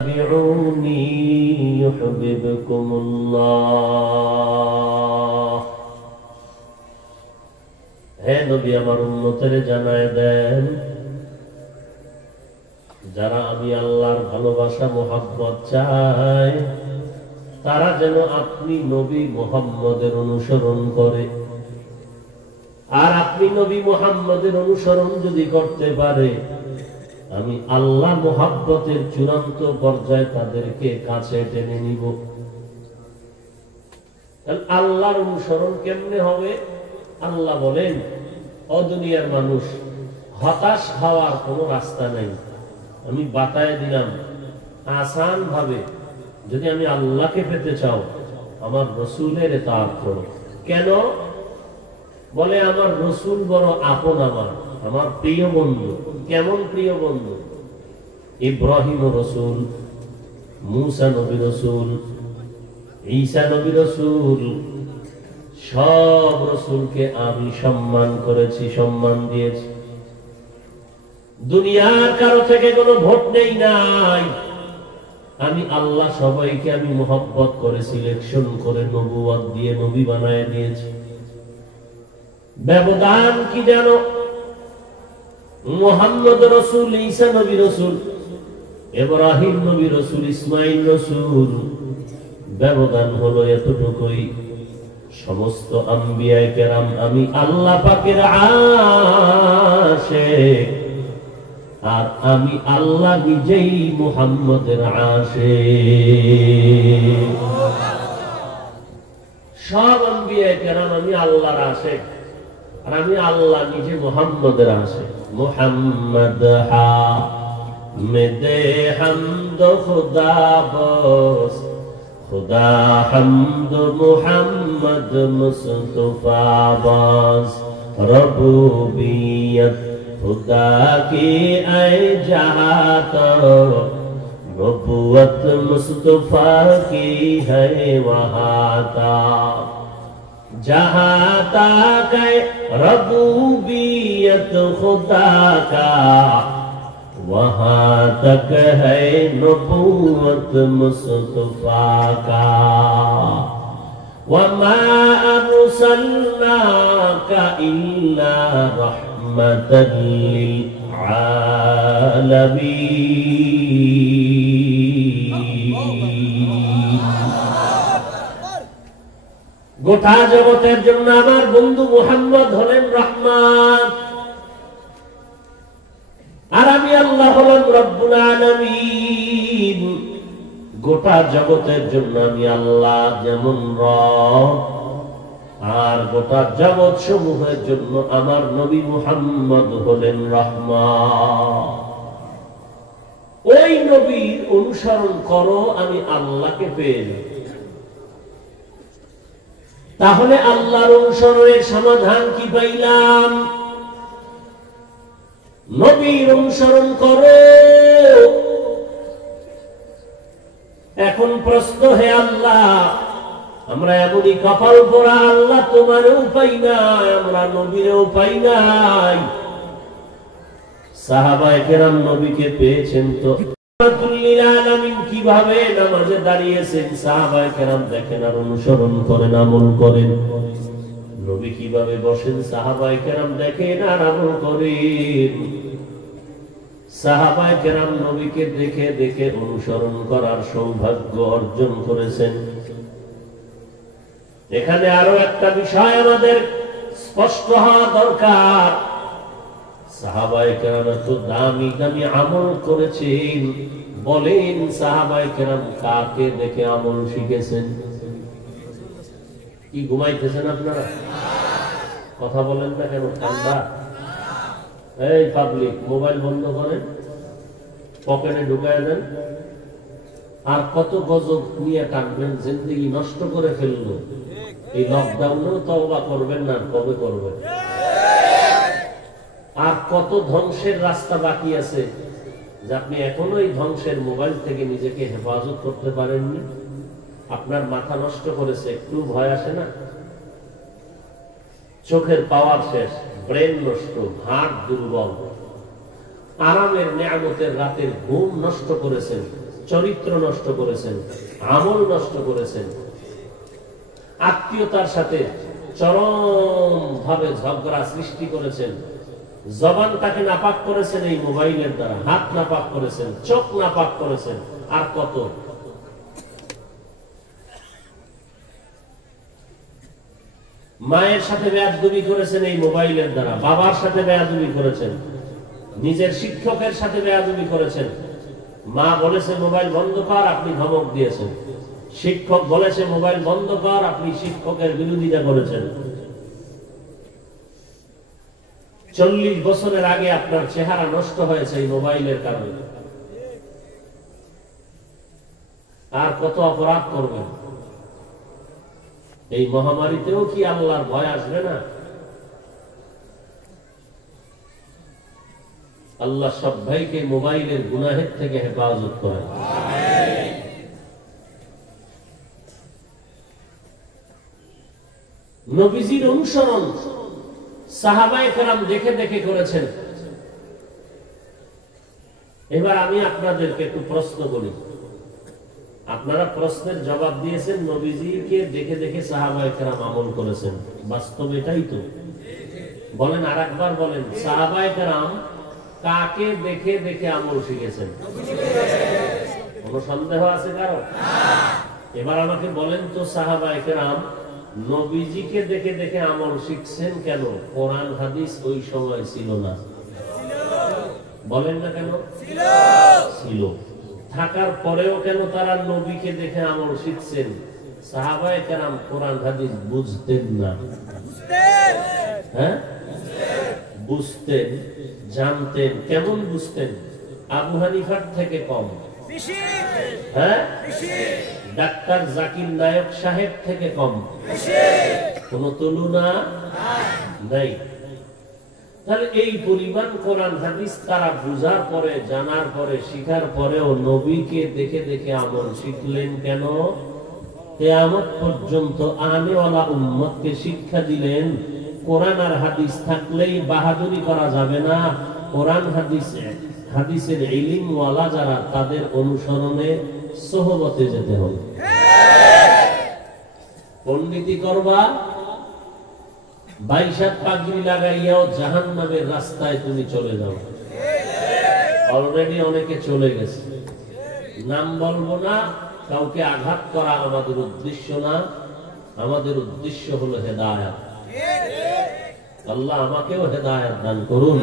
اتبعوني يحببكم الله হে নবী আমার উম্মতের জানায় দেন যারা আমি আল্লাহর ভালোবাসা মোহাব্বত চায় তারা যেন আপনি নবী মুহাম্মদের অনুসরণ করে। আর আপনি নবী মুহাম্মদের অনুসরণ যদি করতে পারে আমি আল্লাহ মোহাব্বতের চূড়ান্ত পর্যায়ে তাদেরকে কাছে টেনে নিব। আল্লাহর অনুসরণ কেমনে হবে? আল্লাহ বলেন, ও দুনিয়ার মানুষ, হতাশ হওয়ার কোন রাস্তা নাই, আমি বাতায় দিলাম আসান ভাবে। যদি আমি আল্লাহকে পেতে চাও আমার রসুলের ইতাআত করো। কেন? বলে আমার রসুল বড় আপন, আমার প্রিয় বন্ধু। কেমন প্রিয় বন্ধু? ইব্রাহিম রসুল, মুসা নবী রসুল, ঈসা নবী রসুল, সব রসুলকে আমি সম্মান করেছি, সম্মান দিয়েছি। দুনিয়ার কারো থেকে কোনো ভোট নেই নাই। আমি আল্লাহ সবাইকে আমি মোহাব্বত করে সিলেকশন করে নবুয়ত দিয়ে নবী বানায় দিয়েছি। ব্যবধান কি জানো? মুহাম্মদ রসুল, ঈসা নবী রসুল, ইব্রাহিম নবী রসুল, ইসমাইল রসুল, ব্যবধান হলো এতটুকুই। সমস্ত আম্বিয়ায়ে কেরাম আমি আল্লাহ পাকের আশিক, আর আমি আল্লাহ নিজেই মুহাম্মদের আশিক। সব আম্বিয়ায়ে কেরাম আমি আল্লাহর আশিক, আর আমি আল্লাহ নিজে মুহাম্মদের আশিক। মুহাম্মদ হামিদে হামদ খুদা বস, খুদা হামদ মুহাম্মদ মুস্তফা বস, রবুবিয়ত खुदा की ऐ जहात, नबुवत मुस्तफा की है वहाँ तक, जहाँ तक है रबूबियत खुदा का, वहाँ तक है नबुवत मुस्तफा का। वमा अरसलनाका इल्ला रहमतन लिल आलमीन। গোটা জগতের জন্য আমার বন্ধু মুহাম্মদ হলেন রহমত, আর আমি আল্লাহ হলাম রব্বুল আলামিন। গোটা জগতের জন্য আমি আল্লাহ যেমন রব, আর গোটা জগৎ সমূহের জন্য আমার নবী মুহাম্মদ হলেন রহমত। ওই নবীর অনুসরণ করো, আমি আল্লাহকে পেয়ে যাব। তাহলে আল্লাহর অনুসরণের সমাধান কি পাইলাম? নবীর অনুসরণ করো। এখন প্রশ্ন, হে আল্লাহ, আমরা এমনই কপাল পোড়া, আল্লাহ তোমারও পাই নাই, আমরা নবীরও পাই নাই। সাহাবায়ে কেরাম নবীকে পেয়েছেন তো রাহমাতুল্লিল আলামিন কিভাবে নামাজে দাঁড়িয়েছেন সাহাবায়ে কেরাম দেখেন আর অনুসরণ করেন, আমল করেন। নবী কিভাবে বসেন সাহাবায়ে কেরাম দেখেন আর আমল করেন। সাহাবায়ে কেরাম নবীকে দেখে দেখে অনুসরণ করার সৌভাগ্য অর্জন করেছেন। এখানে আরো একটা বিষয় আমাদের স্পষ্ট হওয়া দরকার। সাহাবায়ে কেরাম এত দামি দামি আমল করেছেন, বলেন সাহাবায়ে কেরাম কাকে দেখে আমল শিখেছেন? কি ঘুমাইতেছেন আপনারা? কথা বলেন না কেন? ঠান্ডা? এই পাবলিক, মোবাইল বন্ধ করেন, পকেটে ঢুকায় দেন। আর কত গজব নিয়ে টানবেন, জিন্দেগি নষ্ট করে ফেললো। এই লকডাউনেও তওবা করবেন না, কবে করবেন? আর কত ধ্বংসের রাস্তা বাকি আছে যে আপনি এখনো এই ধ্বংসের মোবাইল থেকে নিজেকে হেফাজত করতে পারেননি। আপনার মাথা নষ্ট করেছে, একটু ভয় আসে না? চোখের পাওয়ার শেষ, ব্রেন নষ্ট, হার্ট দুর্বল, আরামের নিয়ামতের রাতের ঘুম নষ্ট করেছেন, চরিত্র নষ্ট করেছেন, আমল নষ্ট করেছেন, আত্মীয়তার সাথে চরম ভাবে ঝগড়া সৃষ্টি করেছেন, জবানটাকে নাপাক করেছেন এই মোবাইলের দ্বারা, হাত নাপাক করেছেন, চোখ নাপাক করেছেন, আর কত। মায়ের সাথে বেয়াদবি করেছেন এই মোবাইলের দ্বারা, বাবার সাথে বেয়াদবি করেছেন, নিজের শিক্ষকের সাথে বেয়াদবি করেছেন। মা বলেছে মোবাইল বন্ধ কর, আপনি ধমক দিয়েছেন। শিক্ষক বলেছে মোবাইল বন্ধ কর, আপনি শিক্ষকের বিরোধিতা করেছেন। 40 বছরের আগে আপনার চেহারা নষ্ট হয়েছে এই মোবাইলের কারণে। আর কত অপরাধ করবেন? এই মহামারীতেও কি আল্লাহর ভয় আসবে না? আল্লাহ সব ভাইকে মোবাইলের গুনাহের থেকে হেফাজত করেন। নবীজির অনুসরণ সাহাবায়ে কেরাম দেখে দেখে করেছেন। এবার আমি আপনাদেরকে একটু প্রশ্ন করি, আপনারা প্রশ্নের জবাব দিয়েছেন নবীজিকে দেখে দেখে সাহাবায়ে কেরাম আমল করেছেন, বাস্তব এটাই তো? বলেন, আর একবার বলেন, সাহাবায়ে কেরাম কাকে দেখে দেখে আমল শিখেছেন? কোনো সন্দেহ আছে কারো? এবার আমাকে বলেন তো, সাহাবায়ে কেরাম নবীজিকে দেখে দেখে আমল শিখছেন কেন? কোরআন হাদিস ওই সময় ছিল না। বলেন না কেন? ছিল। থাকার পরেও কেন তারা নবীকে দেখে আমল শিখছেন? সাহাবায়ে কেরাম কোরআন হাদিস বুঝতেন না। হ্যাঁ, বুঝতেন, জানতেন। কেমন বুঝতেন? আবু হানিফার থেকে কম। হ্যাঁ, ডাক্তার জাকির নায়ক সাহেব থেকে কম। কোন তুলনা নাই। তাহলে এই পরিমাণ কোরআন হাদিস তারা বুঝার পরে, জানার পরে, শিখার পরেও নবীকে দেখে দেখে আমল শিখলেন কেন? কিয়ামত পর্যন্ত আনেওয়ালা উম্মতকে শিক্ষা দিলেন, কোরআন আর হাদিস থাকলেই বাহাদুরি করা যাবে না। কোরআন হাদিসের ইলম ওয়ালা যারা, তাদের অনুসরণে সোহবতে যেতে হবে। পণ্ডিতি করবা, 22 পাগড়ি লাগাইয়াও জাহান্নামের রাস্তায় তুমি চলে যাও। অলরেডি অনেকে চলে গেছে, নাম বলবো না, কাউকে আঘাত করা আমাদের উদ্দেশ্য না। আমাদের উদ্দেশ্য হলো হেদায়েত। আল্লাহ আমাকেও হেদায়েত দান করুন,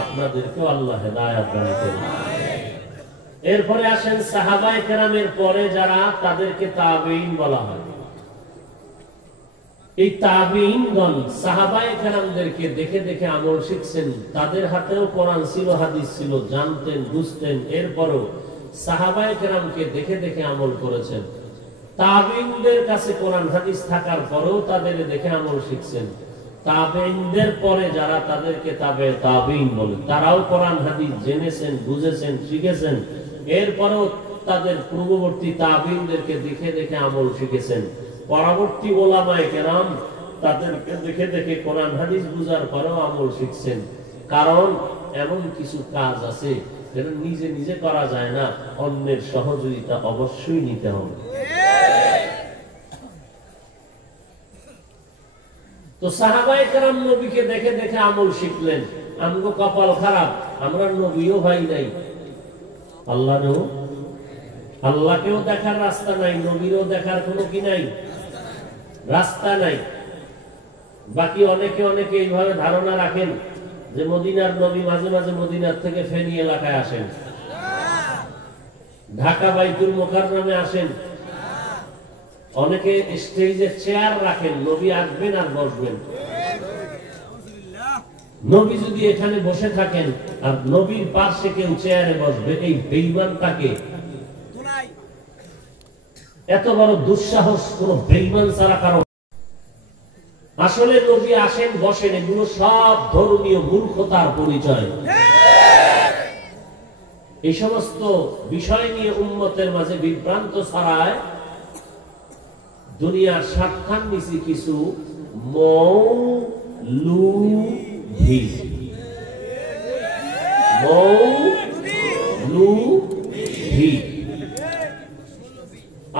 আপনাদেরকেও আল্লাহ হেদায়েত দান করুন। এরপরে আসেন সাহাবায়ে কেরামের পরে যারা, তাদেরকে তাবেঈন বলা হয়। এই তাবেঈনগণ সাহাবায়ে কেরামদেরকে দেখে দেখে আমল শিখছেন। তাদের হাতেও কোরআন ছিল, হাদিস ছিল, জানতেন, বুঝতেন। এরপরও সাহাবায়ে কেরামকে দেখে দেখে আমল করেছেন। তাবেঈনদের কাছে কোরআন হাদিস থাকার পরেও তাদের দেখে আমল শিখছেন। তাবেঈনদের পরে যারা, তাদেরকে তাবেঈন বলে। তারাও কোরআন হাদিস জেনেছেন, বুঝেছেন, শিখেছেন। এরপরেও তাদের পূর্ববর্তী তাবেঈনদেরকে দেখে দেখে আমল শিখেছেন। পরবর্তী ওলামায়ে কেরাম তাদেরকে দেখে দেখে কোরআন হাদিস বুঝার পরেও আমল শিখছেন। কারণ এমন কিছু কাজ আছে যেটা নিজে নিজে করা যায় না, অন্যের সহযোগিতা অবশ্যই নিতে হবে। তো সাহাবায়ে কেরাম নবীকে দেখে দেখে আমল শিখলেন। আমগো কপাল খারাপ, আমরা নবীও ভাই নাই, আল্লাহকেও দেখার রাস্তা নাই, নবীরও দেখার কোনো কি নাই, রাস্তা নাই। বাকি অনেকে এইভাবে ধারণা রাখেন যে মদিনার নবী মাঝে মাঝে মদিনার থেকে ফেনী এলাকায় আসেন, ঢাকা বাইতুল মুকাররমে আসেন। অনেকে স্টেজে চেয়ার রাখেন, নবী আসবেন আর বসবেন। নবী যদি এখানে বসে থাকেন আর নবীর পাশে কেউ চেয়ারে বসবে, এই বেঈমানটাকে, এত বড় দুঃসাহস কোন বেঈমান ছাড়া কারো। আসলে নবী আসেন, বসেন, এগুলো সব ধর্মীয় মূর্খতার পরিচয়। এই সমস্ত বিষয় নিয়ে উম্মতের মাঝে বিভ্রান্ত ছড়ায়। দুনিয়ার স্বার্থান্বেষী কিছু মৌলুভী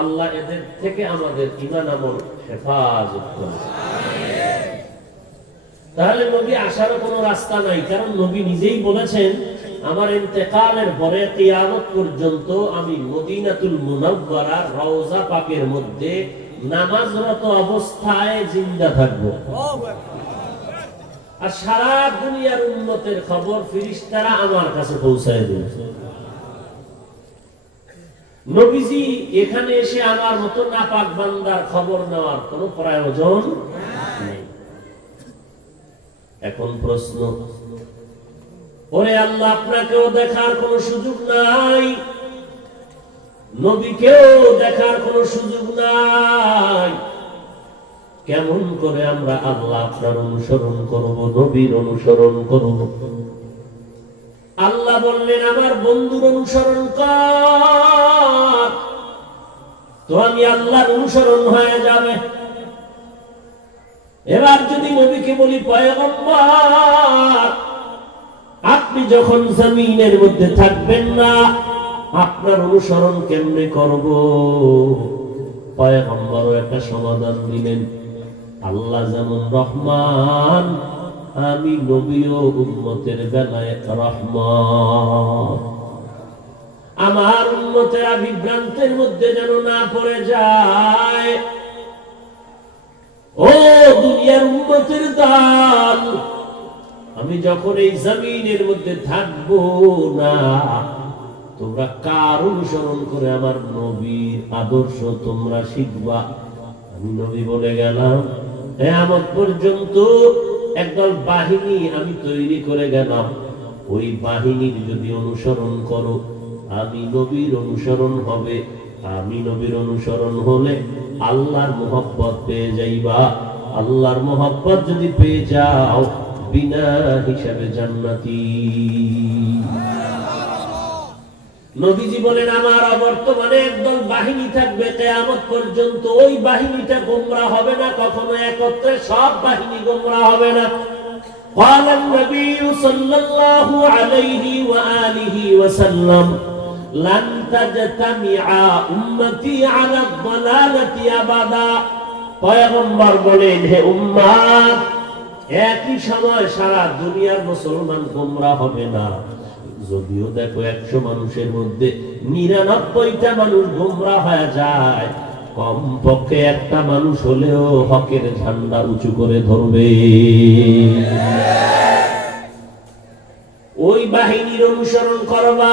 আল্লাহ এদের থেকে আমাদের ঈমান আমল হেফাজত করুন। তাহলে নবী আসার কোনো রাস্তা নাই, কারণ নবী নিজেই বলেছেন আমার ইন্তেকালের পরে কিয়ামত পর্যন্ত আমি মদিনাতুল মুনাওয়ারা রওজা পাকের মধ্যে নামাজরত অবস্থায় জিন্দা থাকবো। আর সারা দুনিয়ার উম্মতের খবর ফেরেশতারা আমার কাছে পৌঁছায় দেবে। নবীজি এখানে এসে আমার মতো নাপাক বান্দার খবর নেওয়ার কোনো প্রয়োজন নেই। এখন প্রশ্ন, ওরে আল্লাহ আপনাকেও দেখার কোনো সুযোগ নাই, নবীকেও দেখার কোনো সুযোগ নাই, কেমন করে আমরা আল্লাহ আপনার অনুসরণ করব, নবীর অনুসরণ করব? আল্লাহ বললেন আমার বন্ধুর অনুসরণ কর, তো আমি আল্লাহর অনুসরণ হয়ে যাবে। এবার যদি নবীকে বলি পয়গম্বর আপনি যখন জমিনের মধ্যে থাকবেন না, আপনার অনুসরণ কেমনে করব? পয়গম্বরও একটা সমাধান দিলেন, আল্লাহ যেমন রহমান আমি নবীও উম্মতের বেলায় রহমান। আমার উম্মতেরা বিভ্রান্তের মধ্যে যেন না পড়ে যায়। ও দুনিয়ার উম্মতের দল, আমি যখন এই জমিনের মধ্যে থাকবো না, তোমরা কার অনুসরণ করে আমার নবীর আদর্শ তোমরা শিখবা? আমি নবী বলে গেলাম কিয়ামত পর্যন্ত একদল বাহিনী আমি তৈরি করে গেলাম, ওই বাহিনীর যদি অনুসরণ করো আমি নবীর অনুসরণ হবে। আমি নবীর অনুসরণ হলে আল্লাহর মুহাব্বত পেয়ে যাইবা। আল্লাহর মুহাব্বত যদি পেয়ে যাও বিনা হিসাবে জান্নাতি। নবীজি বলেন আমার বর্তমানে একদল বাহিনী থাকবে কিয়ামত পর্যন্ত, ওই বাহিনীটা গোমরাহ হবে না কখনো, একত্রে সব বাহিনী গোমরাহ হবে না। قال النبي صلى الله عليه وآله وسلم لن تجتمع أمتي على الضلالة أبدا। পয়গম্বর বলেন হে উম্মত, একই সময় সারা দুনিয়ার মুসলমান গোমরাহ হবে না। যদিও দেখো 100 মানুষের মধ্যে 99টা মানুষ গোমরাহ হয়ে যায়, কমপক্ষে একটা মানুষ হলেও হকের ঝান্ডা উঁচু করে ধরবে। ওই বাহিনীর অনুসরণ করবা,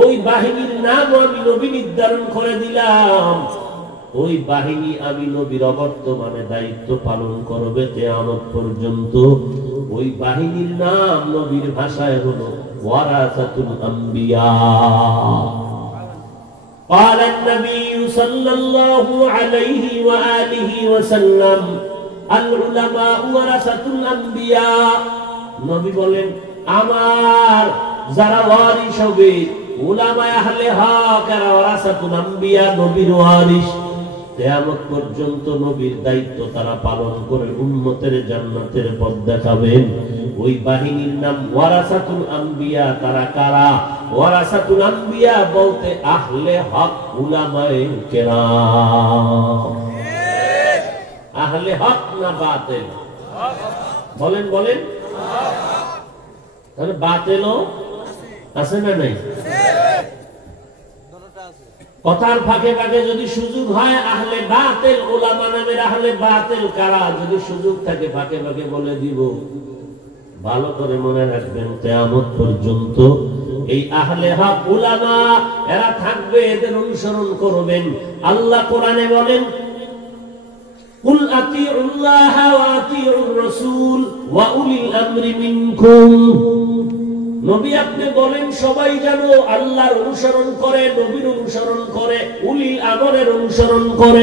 ওই বাহিনীর নাম আমি নবী নির্ধারণ করে দিলাম। ওই বাহিনী আমি নবীর অবর্তমানে দায়িত্ব পালন করবে কিয়ামত পর্যন্ত। ওই বাহিনীর নাম নবীর ভাষায় হলো ওয়ারাসাতুল আম্বিয়া। قال النبي صلى الله عليه وآله وسلم العلماء ورثة الأنبياء। নবী বলেন আমার যারা ওয়ারিস হবে উলামা আহলে হক এরা ওয়ারাসাতুল আম্বিয়া, নবীর ওয়ারিস। কিয়ামত পর্যন্ত নবীর দায়িত্ব তারা পালন করে উম্মতের জান্নাতের পথ দেখাবেন। ওই বাহিনীর নাম ওয়ারাসাতুল আম্বিয়া। তারা কারা? ওয়ারাসাতুল আম্বিয়া বলতে আহলে হক, উলামায়ে কেরাম। আহলে হক না বাতিল? বলেন বলেন। তাহলে বাতিলও আছে না নাই? কথার ফাঁকে ফাঁকে যদি সুযোগ হয় আহলে বাতিল, উলামা নামের আহলে বাতিল কারা, যদি সুযোগ থাকে ফাঁকে ফাঁকে বলে দিব। ভালো করে মনে রাখবেন কিয়ামত পর্যন্ত এই আহলে হক উলামা এরা থাকবে, এদের অনুসরণ করবেন। আল্লাহ কোরআনে বলেন কুল আতিউল্লাহ ওয়া আতিউর রাসূল ওয়া উলিল আমরি মিনকুম। নবী আপনি বলেন সবাই যেন আল্লাহর অনুসরণ করে, নবীর অনুসরণ করে, উলিল আমরের অনুসরণ করে।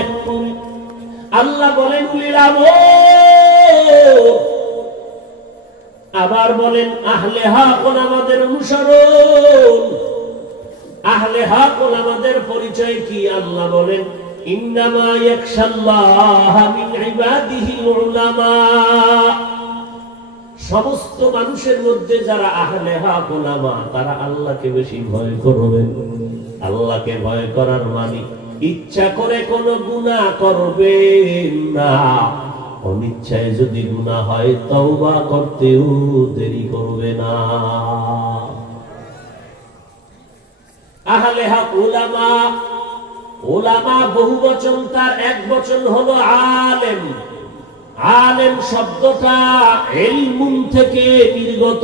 আল্লাহ বলেন উলিল আমর, আবার বলেন আহলে হক আমাদের অনুসরণ। আহলে হক আমাদের পরিচয় কি? আল্লাহ বলেন ইন্নামা ইয়াখশাল্লাহ মিন ইবাদিহিল উলামা। সমস্ত মানুষের মধ্যে যারা আহলে হক উলামা তারা আল্লাহকে বেশি ভয় করবেন। আল্লাহকে ভয় করার মানে ইচ্ছা করে কোনো গুনাহ করবেন না, অনিচ্ছায় যদি গুনাহ হয় তওবা করতেও দেরি করবে না। আহলে হক উলামা, উলামা বহু বচন, তার এক বচন হলো আলেম। আলেম শব্দটা ইলমুন থেকে নির্গত,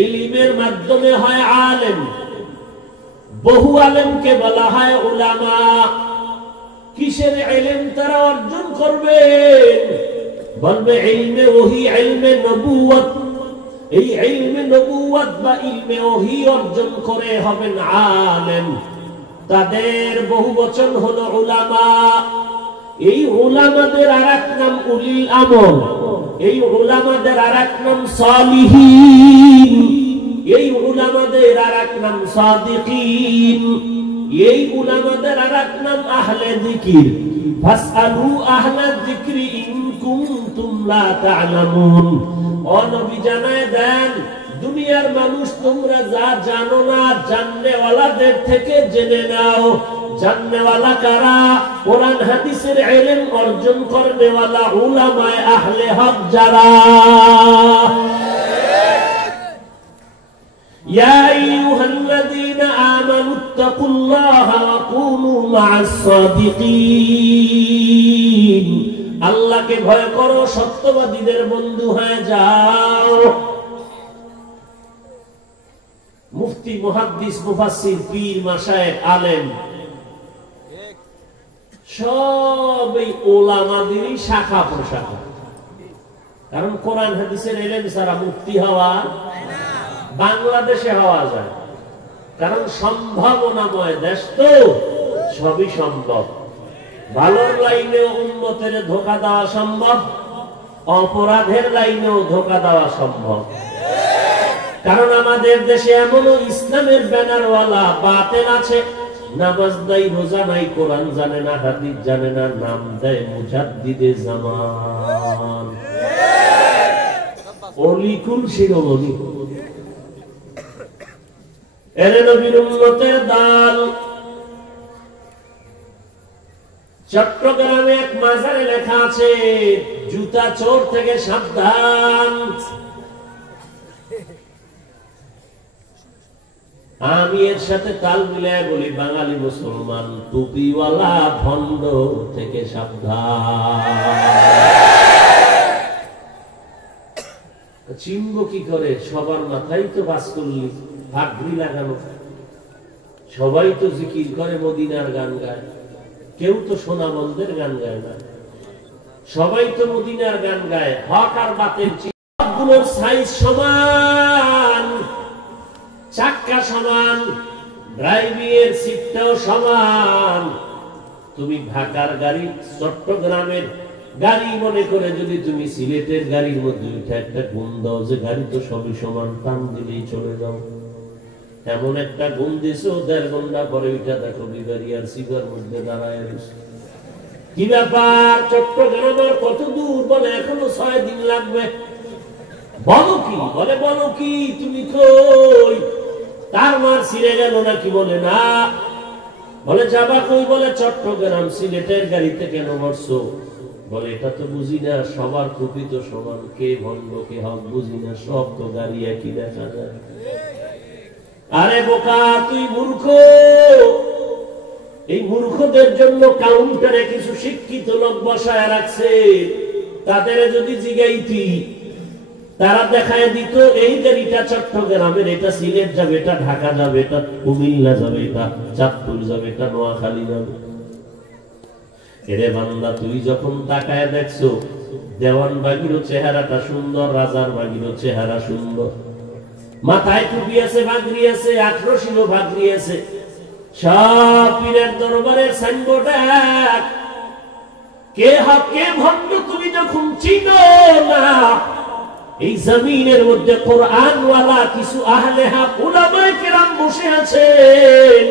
ইলমের মাধ্যমে হয় আলেম। বহু আলেমকে বলা হয় উলামা। কিসের ইলম তারা অর্জন করবেন? বলবে ইলমে ওহী, ইলমে নবুয়ত। এই ইলমে নবুয়ত বা ইলমে ওহী অর্জন করে হবেন আলেম। তাদের বহু বচন হলো উলামা। এই উলামাদের আরেক নাম উলিল আমল, এই উলামাদের আরেক নাম সালিহিন, এই উলামাদের আরেক নাম সাদিকিন, এই উলামাদের আরেক নাম আহলে যিকির। ফাসআলু আহলে যিকরি ইন কুনতুম লা তা'লামুন। ও নবী জানায় দেন, দুনিয়ার মানুষ তোমরা যা জানো না, জাননেওয়ালাদের থেকে জেনে নাও। জাননেওয়ালা কারা? কোরআন হাদিসের ইলম অর্জন করনেওয়ালা উলামায়ে আহলে হক যারা। ইয়া আইয়ুহাল্লাযীনা আমানুত্তাকুল্লাহা ওয়া কুনু মা'আস সাদিকিন। আল্লাহকে ভয় করো, সত্যবাদীদের বন্ধু হয়ে যাও। মুফতি, মুহাদ্দিস, মুফাসসির, পীর, মাশায়েখ, আলেম সব এই উলামাদেরই শাখা প্রশাখা। কারণ কোরআন হাদিসের ইলম ছাড়া মুফতি হওয়া বাংলাদেশে হওয়া যায়, কারণ সম্ভাবনাময় দেশ তো, সবই সম্ভব। ভালোর লাইনেও উম্মতের ধোঁকা দেওয়া সম্ভব, অপরাধের লাইনেও ধোঁকা দেওয়া সম্ভব। কারণ আমাদের দেশে এমনও ইসলামের ব্যানারওয়ালা বাতিল আছে, নামাজ নাই, রোজা নাই, কোরআন জানে না, হাদিস জানে না, নাম দেয় মুজাদ্দিদে জামান, অলিকুল শিরোমণি। এরে নবীর উম্মতের দাল। চট্টগ্রামে এক মাজারে লেখা আছে, জুতা চোর থেকে সাবধান। আমি এর সাথে তাল মিলায় বলি, বাঙালি মুসলমান, টুপিওয়ালা ভণ্ড থেকে সাবধান। চিনব কি করে? সবার মাথায় তো বাস করলি, ভাগরি লাগানো, সবাই তো জিকির করে, মদিনার গান গায়, কেউ তো সোনামন্দের গান গায় না, সবাই তো মদিনার গান গায়। হক আর বাতের সবগুলোর সাইজ সমান, চাক্কা সমান, ড্রাইভিং এর সিটটাও সমান। তুমি ঢাকার গাড়ি, চট্টগ্রামের গাড়ি মনে করে যদি তুমি সিলেটের গাড়ির মধ্যে উঠে একটা গুণ দাও যে গাড়ি তো সবই সমান, টান দিলেই চলে যাও, এমন একটা গুণ দিছো, 1.5 ঘন্টা পরে উঠে দেখো বিবারিয়ার সিগার মধ্যে দাঁড়ায় রয়েছে। কি ব্যাপার? চট্টগ্রামের কত দূর? বলে এখনো 6 দিন লাগবে। বলো কি? বলে বলো কি, তুমি কই? তার মার ছিঁড়ে গেল নাকি? বলে না। বলে যাবা কই? বলে চট্টগ্রাম। সিলেটের গাড়িতে কেন বসছো? বলে এটা তো বুঝি না, সবার টুপি তো সমান, কে ভণ্ড কে হক বুঝি না, সব তো গাড়ি একই দেখা যায়। আরে বোকা, তুই মূর্খ। এই মূর্খদের জন্য কাউন্টারে কিছু শিক্ষিত লোক বসায় রাখছে, তাদের যদি জিগাইতি তারা দেখায় দিত এই গাড়িটা চট্টগ্রামের, এটা সিলেট যাবে, এটা ঢাকা যাবে, এটা কুমিল্লা যাবে, এটা চাঁদপুর যাবে, এটা নোয়াখালী যাবে। এরে বান্দা, তুই যখন তাকায় দেখছো দেওয়ান বাগিরও চেহারাটা সুন্দর, রাজার বাগিরও চেহারা সুন্দর, মাথায় টুপি আছে, ভাগরি আছে, আক্রোশীও ভাগরি আছে, সব পীরের দরবারের সাইনবোর্ড এক। কে হক কে ভণ্ড তুমি যখন চিনো না, এই জমিনের মধ্যে কোরআনওয়ালা কিছু আহলে হক উলামায়ে কেরাম বসে আছেন,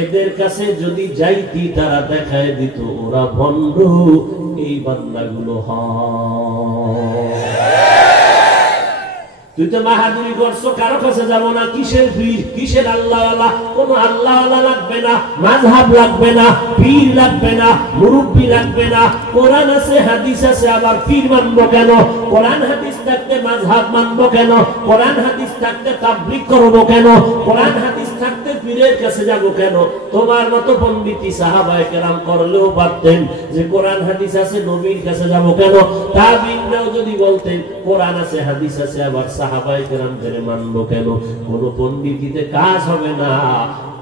এদের কাছে যদি যাইতি তারা দেখায় দিত ওরা ভণ্ড, এই বান্দাগুলো হয়। তুই তো বাহাদুরি করছো, কারো কাছে যাবো না, কিসের পীর, কিসের আল্লাহওয়ালা? কোন আল্লাহওয়ালা লাগবে না, মাযহাব লাগবে না, পীর লাগবে না, মুরব্বি লাগবে না। কোরআন আছে, হাদিস আছে, আবার পীর মানবো কেন? কোরআন হাদিস থাকতে মাযহাব মানবো কেন? কোরআন হাদিস থাকতে তাবলীগ করবো কেন? কোরআন হাদিস থাকতে পীরের কাছে যাবো কেন? তোমার মতো পণ্ডিতি সাহাবায়ে কেরাম করলেও পারতেন যে কোরআন হাদিস আছে, নবীর কাছে যাবো কেন? তাবিঈনরাও যদি বলতেন কোরআন আছে, হাদিস আছে, আবার সাহাবায়ে কেরামদের মানবো কেন? কোন পণ্ডিতিতে কাজ হবে না।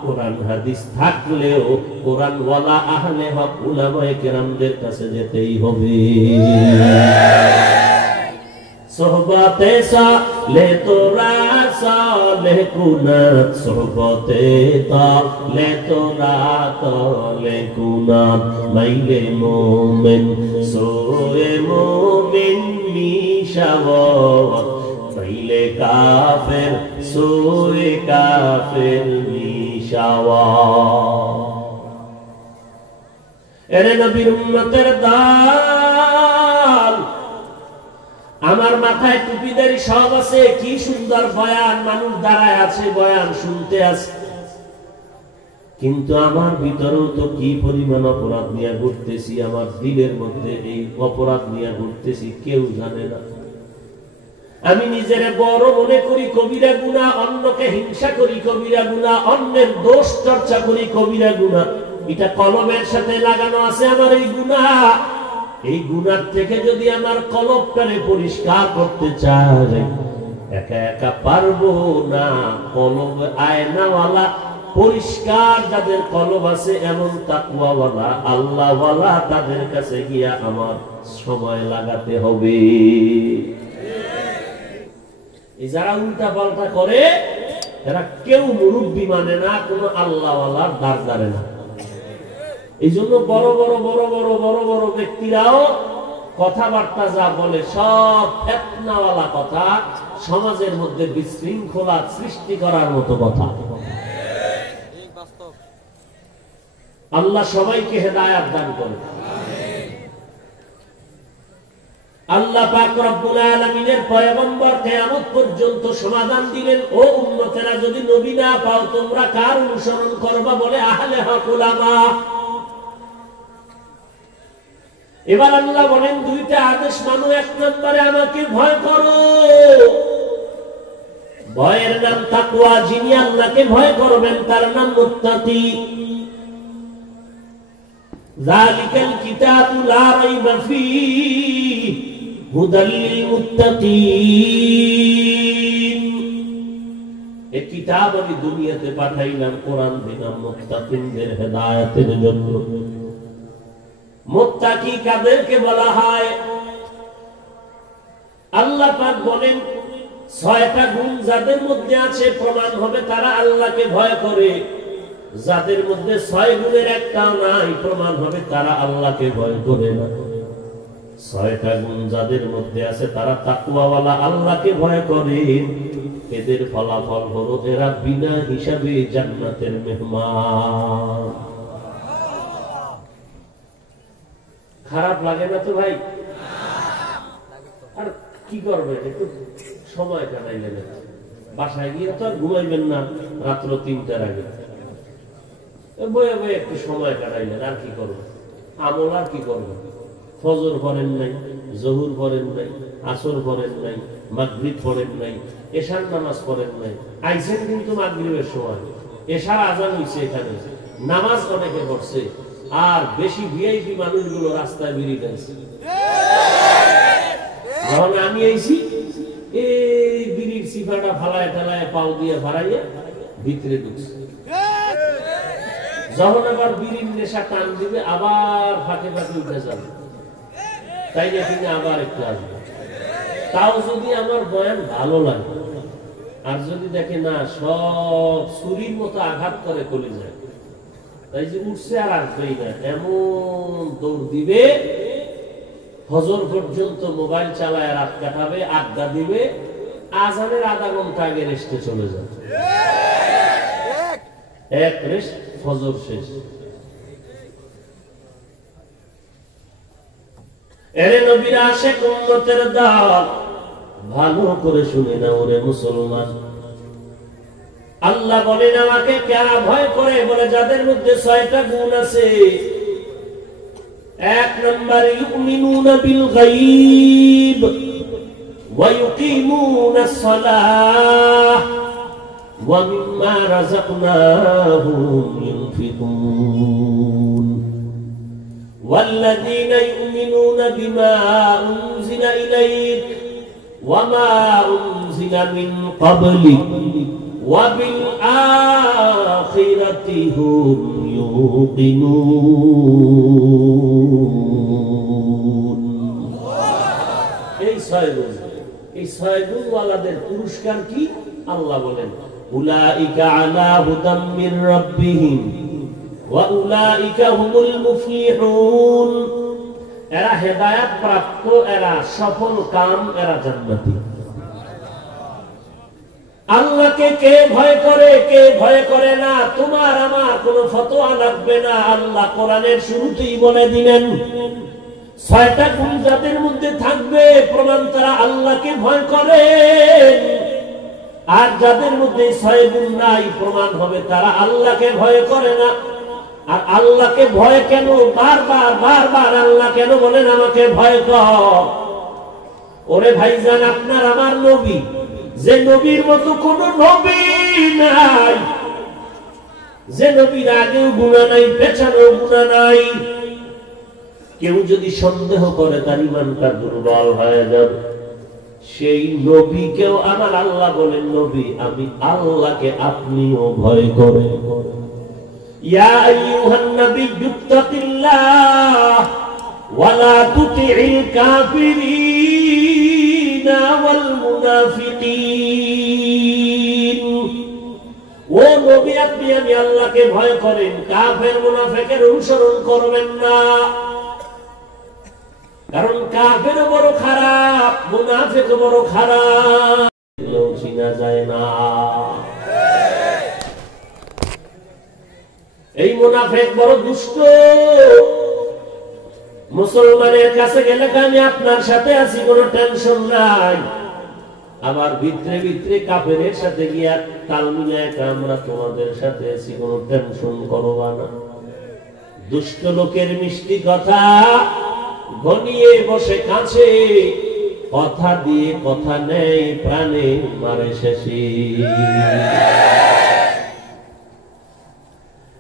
কোরআন হাদিস থাকলেও কোরআন ওয়ালা আহলে হক উলামায়ে কেরামদের কাছে যেতেই হবে। সোহবতে সালে তোরা সালে কুনাত, সোহবতে তালে তোরা তালে কুনাত, মাইলে মোমেন সোয়ে মোমিন মিশাওয়াত, মাইলে কাফের সোয়ে কাফের মিশাওয়াত। এরে নবীর উম্মতের দল, আমার মাথায় টুপিদারি সব আছে, কি সুন্দর বয়ান, মানুষ দাঁড়ায় আছে, বয়ান শুনতে আছে, কিন্তু আমার ভিতরেও তো কি পরিমাণ অপরাধ নিয়ে ঘুরতেছি, আমার দিলের মধ্যে এই অপরাধ নিয়ে ঘুরতেছি কেউ জানে না। আমি নিজেরে বড় মনে করি, কবিরা গুনাহ, অন্যকে হিংসা করি কবিরা গুনাহ, অন্যের দোষ চর্চা করি কবিরা গুনাহ। এটা কলমের সাথে লাগানো আছে আমার এই গুনাহ। এই গুনাহ থেকে যদি আমার কলবটারে পরিষ্কার করতে চাই, একা একা পারবো না। কলব আয়নাওয়ালা, পরিষ্কার যাদের কলব আছে, এমন তাকওয়াওয়ালা আল্লাহওয়ালা, তাদের কাছে গিয়া আমার সময় লাগাতে হবে। এই যারা উল্টা পাল্টা করে, এরা কেউ মুরব্বি মানে না, কোন আল্লাহওয়ালার দ্বার ধরে না। এই জন্য বড় বড় বড় বড় বড় বড় ব্যক্তিরাও কথাবার্তা যা বলে সব ফিতনাওয়ালা কথা, সমাজের মধ্যে বিশৃঙ্খলা সৃষ্টি করার মতো কথা। আল্লাহ সবাইকে হেদায়েত দান করুন। আল্লাহ পাক রব্বুল আলামিনের পয়গম্বর কিয়ামত পর্যন্ত সমাধান দিলেন, ও উম্মতেরা, যদি নবী না পাও তোমরা কার অনুসরণ করবা? বলে আহলে হক উলামা। এবার আল্লাহ বলেন দুইটা আদেশ মানো। এক নম্বরে আমাকে ভয় করো, ভয়ের নাম তাকওয়া। যিনি আল্লাহকে ভয় করবেন তার নাম মুত্তাকি। যালিকাল কিতাবু লা রাইবা ফীহি হুদাল লিল মুত্তাকিন। এই কিতাব আমি দুনিয়াতে পাঠাইলাম, কোরআন দিলাম মুত্তাকিনদের হেদায়েতের জন্য। মুত্তাকি কাদেরকে বলা হয়? আল্লাহ পাক বলেন 6টা গুণ যাদের মধ্যে আছে, প্রমাণ হবে তারা আল্লাহকে ভয় করে। যাদের মধ্যে 6 গুণের একটাও নাই, প্রমাণ হবে তারা আল্লাহকে ভয় করে না। 6টা গুণ যাদের মধ্যে আছে তারা তাকওয়াওয়ালা, আল্লাহকে ভয় করে। এদের ফলাফল হলো এরা বিনা হিসাবে জান্নাতের মেহমান। খারাপ লাগে না তো ভাই? আর কি করবেন, একটু সময় কাটাইলেন। বাসায় গিয়ে তো আর ঘুমাইবেন না রাত্র 3টার আগে, বয়ে বয়ে একটু সময় কাটাইলেন, আর কি করবেন? আমল আর কি করবেন? ফজর পড়েন নাই, জহুর পড়েন নাই, আসর পড়েন নাই, মাগরিব পড়েন নাই, এশার নামাজ পড়েন নাই। আইছেন কিন্তু মাগরিবের সময়, এশার আজান হইছে, এখানে নামাজ অনেকে পড়ছে, আর বেশি ভিআইপি মানুষগুলো রাস্তায় বেরিয়ে গেছে। যখন আমি আইছি, এই বিড়ির সিফাটা ফালায় ঠালায় পাও দিয়ে ফারাইয়া ভিতরে ঢুকছে। যখন আবার বিড়ির নেশা টান দিবে, আবার ফাঁকে ফাঁকে উঠে যাবে, তাই না কিনা আবার একটু আসবে। তাও যদি আমার বয়ান ভালো লাগে, আর যদি দেখে না সব ছুরির মতো আঘাত করে কলে যায়, তাই যে উঠছে আর আসবেই না, এমন দৌড় দিবে, ফজর পর্যন্ত মোবাইল চালায় রাত কাটাবে, আড্ডা দিবে, আজানের আধা ঘন্টা আগে রেস্টে চলে যাবে। এক রেস্ট, ফজর শেষ। এরে নবীর আশিক উম্মতের দল, ভালো করে শুনে নাও রে মুসলমান। আল্লাহ বলেন আমাকে কারা ভয় করে, বলে যাদের মধ্যে 6টা গুণ আছে। 1 নম্বর ইউমিনুনা বিল গায়ব ওয়া ইউকিমুনাস সালাহ ওয়া মিম্মা রাযাকনাহুম ইউনফিকুন ওয়াল্লাযীনা ইউমিনুনা বিমা উনজিলা ইলাইক ওয়া মা উনজিলা মিন ক্বাবলিক ওয়া বিল আখিরাতি হুম ইউকিনুন। এই 6 গুণওয়ালাদের পুরস্কার কি? আল্লাহ বলেন উলাইকা আলা হুদাম মির রাব্বিহিম ওয়া উলাইকা হুমুল মুফলিহুন। এরা হেদায়েত প্রাপ্ত, এরা সফল কাম, এরা জান্নাতি। আল্লাহকে কে ভয় করে, কে ভয় করে না, তোমার আমার কোনো ফতোয়া লাগবে না। আল্লাহ কোরআনের শুরুতেই বলে দিলেন 6টা গুণ যাদের মধ্যে থাকবে প্রমাণ তারা আল্লাহকে ভয় করে। আর যাদের মধ্যে 6 গুণ নাই প্রমাণ হবে তারা আল্লাহকে ভয় করে না। আর আল্লাহকে ভয় কেন, বারবার বারবার আল্লাহ কেন বলেন আমাকে ভয় কর? ওরে ভাইজান, আপনার আমার নবী, যে নবীর মতো কোন নবী নাই, যে নবীর আগেও গুনাহ নাই, পেছনেও গুনাহ নাই। কেউ যদি সন্দেহ করে তার ঈমানটা দুর্বল হয়ে যাবে। সেই নবীকেও আমার আল্লাহ বলেন নবী আমি আল্লাহকে আপনিও ভয় করে। ইয়া আইয়ুহান নাবিয়্যু তাকিল্লাহ ওয়া লা তুতি'ল কাফিরিনা ওয়াল মুনাফিকিন। ও নবী আপনি আমি আল্লাহকে ভয় করেন, কাফের মুনাফিকের অনুসরণ করবেন না। কারণ কাফের বড় খারাপ, মুনাফিক বড় খারাপ, চিনা যায় না। এই মুনাফিক বড় দুষ্ট। মুসলমানের কাছে গেলে আমি আপনার সাথে আছি, কোনো টেনশন নাই। আবার ভিতরে ভিতরে কাফেরের সাথে গিয়া তাল মিলায় আমরা তোমাদের সাথে আছি, কোনো টেনশন করবা না। দুষ্ট লোকের মিষ্টি কথা ঘনিয়ে বসে কাছে, কথা দিয়ে কথা নেই, প্রাণে মারে শেষে।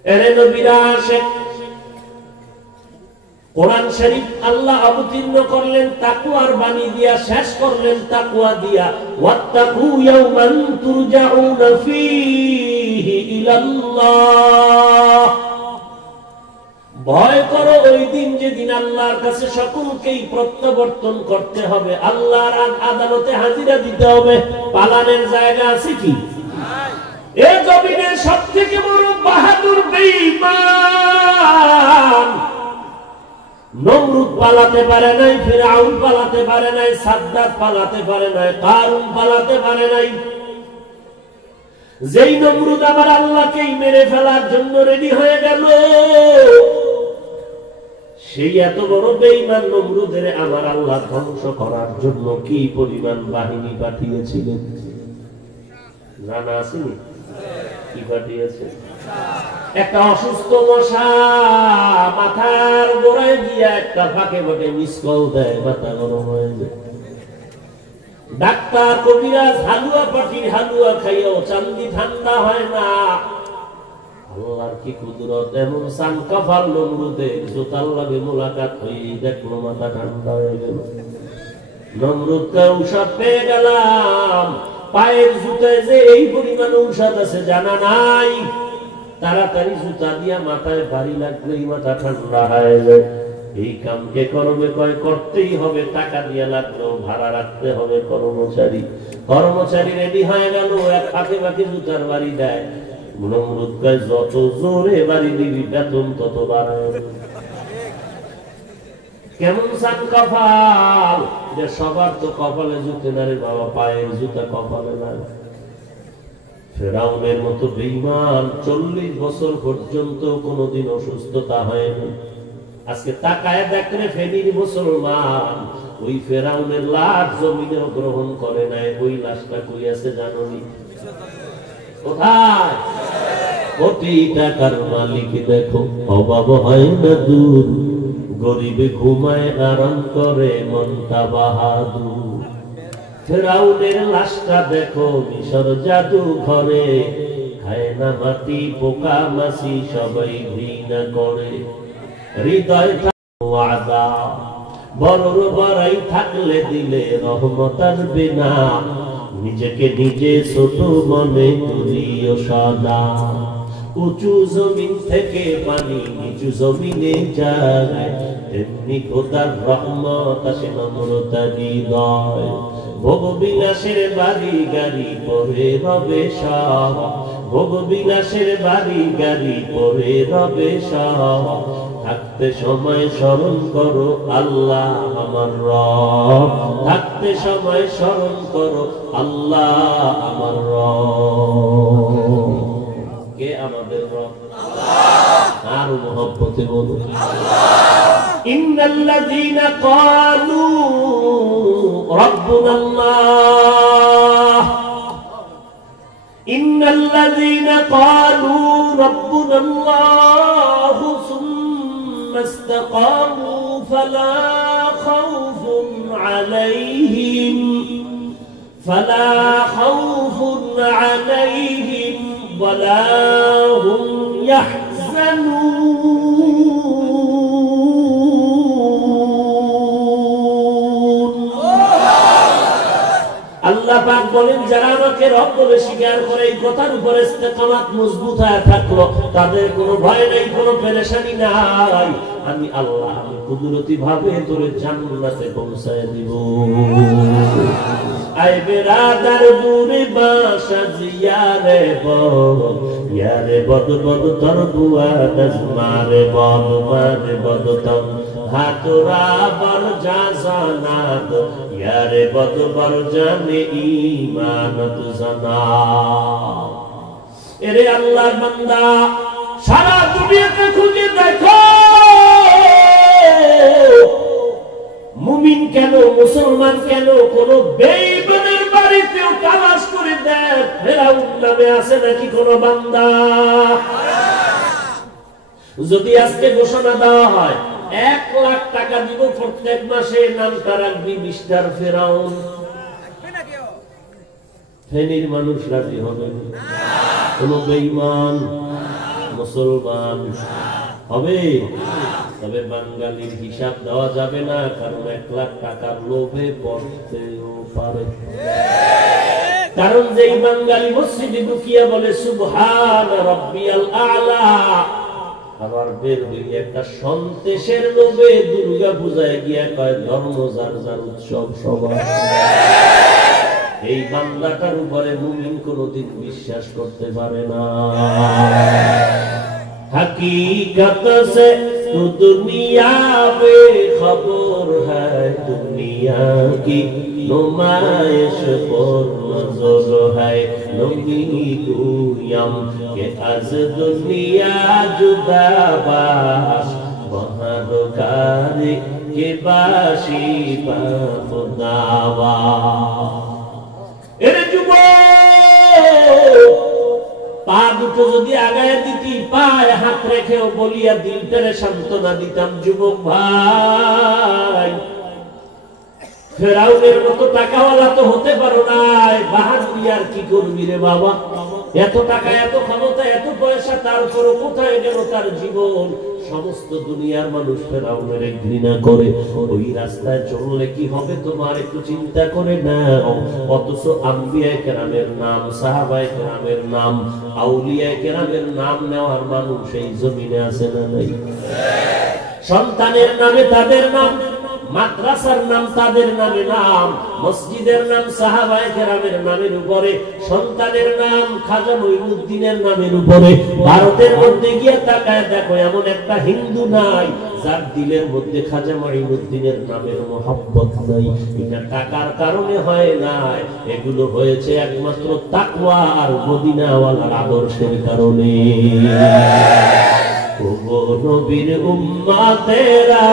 এরে নবীরা আশিক, কোরআন শরীফ আল্লাহ অবতীর্ণ করলেন তাকওয়ার বাণী দিয়া, শেষ করলেন তাকওয়া দিয়া। ওয়াত্তাকু ইয়াওমান তুরজাউনা ফীহি ইলাল্লাহ। ভয় করো ওই দিন যেদিন আল্লাহর কাছে সকলকেই প্রত্যাবর্তন করতে হবে, আল্লাহর আদালতে হাজিরা দিতে হবে। পালানের জায়গা আছে কি? এই জমিনের সবথেকে বড় বাহাদুর বেঈমান নমরুদ পালাতে পারে নাই, ফিরআউন পালাতে পারে নাই, সাদ্দাত পালাতে পারে নাই, কারুন পালাতে পারে নাই। যেই নমরুদ আবার আল্লাহকেই মেরে ফেলার জন্য রেডি হয়ে গেল, সেই এত বড় বেঈমান নমরুদের আমার আল্লাহ ধ্বংস করার জন্য কি পরিমাণ বাহিনী পাঠিয়েছিলেন জানা আসেনি? কি পাঠিয়েছে? একটা অসুস্থ মশা মাথার গোড়ায় গিয়া একটা ফাঁকে ফাঁকে মিস কল দেয়, মাথা গরম হয়ে যায়। ডাক্তার কবিরাজ হালুয়া পাঠির হালুয়া খাইয়াও চান্দি ঠান্ডা হয় না। আল্লাহর কি কুদরত! এমন সান কফার নমরুদের জোতার লাগে মোলাকাত হয়ে দেখলো মাথা ঠান্ডা হয়ে গেল। নমরুদকে ঔষধ পেয়ে গেলাম, পায়ের জুতায় যে এই পরিমাণ ঔষধ আছে জানা নাই। তাড়াতাড়ি জুতা দিয়া মাথায় ভারী লাগলেই মাথা ঠান্ডা হয়ে যায়। এই কামকে করবে কয় করতেই হবে, টাকা দিয়ে লাগলো, ভাড়া রাখতে হবে কর্মচারী। কর্মচারী রেডি হয়ে গেল, এক ফাঁকে ফাঁকে জুতার বাড়ি দেয়। নমরুদ কয় যত জোরে বাড়ি দিবি বেতন তত বাড়ায়। কেমন সান কপাল! যে সবার তো কপালে জুতে না রে বাবা, পায়ের জুতা কপালে না। ফেরাউনের মতো বেঈমান 40 বছর পর্যন্ত কোনোদিন অসুস্থতা হয়নি। আজকে তাকায় দেখলে ফেনীর মুসলমান ওই ফেরাউনের লাশ জমিনেও গ্রহণ করে নাই। ওই লাশটা কই আছে জানোনি? কোথায়? কোটি টাকার মালিক দেখো অভাব হয় না দূর, গরিবে ঘুমায় আরাম করে মনটা বাহাদুর। ফেরাউনের লাশটা দেখো মিশর জাদু ঘরে, খায় না মাটি পোকা মাছি সবাই ঘৃণা করে। হৃদয় ওয়াদা বড়র বড়াই থাকলে দিলে রহমত আসবে না, নিজেকে নিজে ছোট মনে করিও সদা। উঁচু জমিন থেকে পানি নিচু জমিনে যায়, তেমনি খোদার রহমত আসে নম্রতা হৃদয়। ভোগ বিলাসের বাড়ি গাড়ি পরে রবে সব, ভোগ বিলাসের বাড়ি গাড়ি পরে রবে সব। থাকতে সময় স্মরণ করো আল্লাহ আমার রব, থাকতে সময় স্মরণ করো আল্লাহ আমার রব। কে আমাদের রব? আল্লাহ। আর মহব্বতে বলো ইন্নাল্লাযীনা ক্বালু রাব্বুনাল্লাহ, ইন্নাল্লাযীনা ক্বালু রাব্বুনাল্লাহ সুম্মা ইসতাকামু ফালা খাউফুন আলাইহিম ولا هم يحزنون। আল্লাহ পাক বলেন যারা আমাকে রব বলে স্বীকার করে এই কথার উপরে ইস্তেকামাত মজবুত হয়ে থাকলো, তাদের কোনো ভয় নাই, কোনো পেরেশানি নাই। আমি আল্লাহ আমি কুদরতি ভাবে তোরে জান্নাতে পৌঁছায় দিব। আই বেরাদার বুরে বাসা জিয়ারে বদ, ইয়ারে বদ বদ তর বুয়া দজমারে বদ মারে বদ তম হাতরা বর জাজানাত, ইয়ারে বদ বর জানে ঈমানত জানা। এরে আল্লাহর বান্দা সারা দুনিয়াতে খুঁজে দেখো মুমিন কেন, মুসলমান কেন, কোন বেঈমানের বাড়িতেও তালাশ করে দেখ ফেরাউন নামে আছে নাকি কোন বান্দা। যদি আজকে ঘোষণা দেওয়া হয় 1 লাখ টাকা দিব প্রত্যেক মাসে, নামটা রাখবি মিস্টার ফেরাউন, ফেনীর মানুষ রাজি হবে না? কোন বেঈমান মুসলমান হবে? তবে বাঙালির হিসাব দেওয়া যাবে না, কারণ 1 লাখ টাকার লোভে পড়তেও পারে। কারণ যেই বাঙালি মসজিদে ঢুকিয়া বলে সুবহান রাব্বিয়াল আ'লা, আবার বের হইয়া একটা সন্তেশের লোভে দুর্গা পূজায় গিয়া কয় ধর্ম যার যার উৎসব সবার, এই বান্দাটার উপরে মুমিন কোনদিন বিশ্বাস করতে পারে না। हकीकत से तो दुनिया बेखबर है, दुनिया की नुमाइश पर नजर है। नबी गुयम के आज दुनिया जुदा बाश, बहादुरी के बाशी खुदावा। এরে যুবক পা দুটো যদি আগায় দিতি, পায়ে হাত রেখেও বলিয়া দিলটারে সান্ত্বনা দিতাম, যুবক ভাই ফেরাউনের মতো টাকাওয়ালা তো হতে পারো নাই, বাহাদুরি আর কি করবি রে বাবা। এত টাকা, এত ক্ষমতা, এত পয়সা, তারপরও কোথায় গেল তার জীবন? সমস্ত দুনিয়ার মানুষ ফেরাউনের ঘৃণা করে। ওই রাস্তায় চললে কি হবে তোমার একটু চিন্তা করে নাও। অথচ আম্বিয়ায়ে কেরামের নাম, সাহাবায়ে কেরামের নাম, আউলিয়ায়ে কেরামের নাম নেওয়ার মানুষ এই জমিনে আছে না নাই? সন্তানের নামে তাদের নাম, মাদ্রাসার নাম তাদের নামে নাম, মসজিদের নাম সাহাবায়ে কেরামের নামের উপরে, সন্তানের নাম খাজা মঈনুদ্দিনের নামের উপরে। ভারতের মধ্যে গিয়ে তাকায় দেখো এমন একটা হিন্দু নাই যার দিলের মধ্যে খাজা মঈনুদ্দিনের নামের মোহাব্বত নাই। এটা টাকার কারণে হয় নাই, এগুলো হয়েছে একমাত্র তাকওয়া আর মদিনাওয়ালার আদর্শের কারণে। ওগো নবীর উম্মতেরা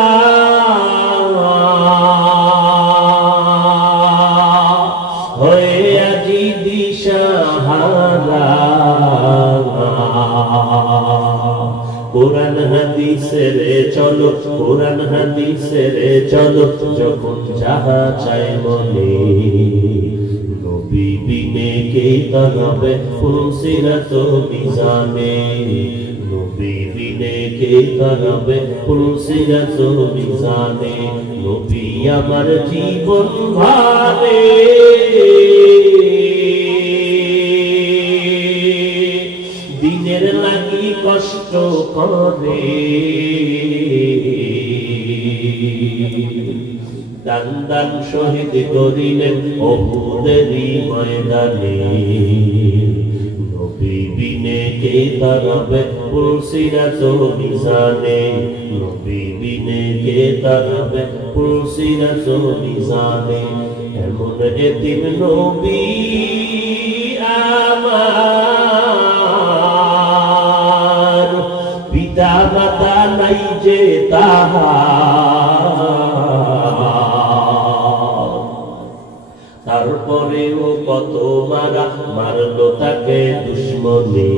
কোরআন হাদিসের চলো, কোরআন হাদিসের চলো, যখন যাহা চাই মনে, নবী বিনে কে দাঁড়াবে ফুলসিরাত মিজানে, নবী বিনে কে দাঁড়াবে ফুলসিরাত মিজানে, নবী আমার জীবন ভারে, দিনের লাগি কষ্ট করে, দান দান শহীদ করিলেন উহুদেরই ময়দানে, নবী বিনে কে দাঁড়াবে ফুলসিরাত মিজানে, নবী বিনে কে দাঁড়াবে ফুলসিরাত মিজানে, এমন এতিম নবী আমার, পিতা মাতা নাই যে তাহার, তারপরেও কত মারা মারলো তাকে দুশ্মনে,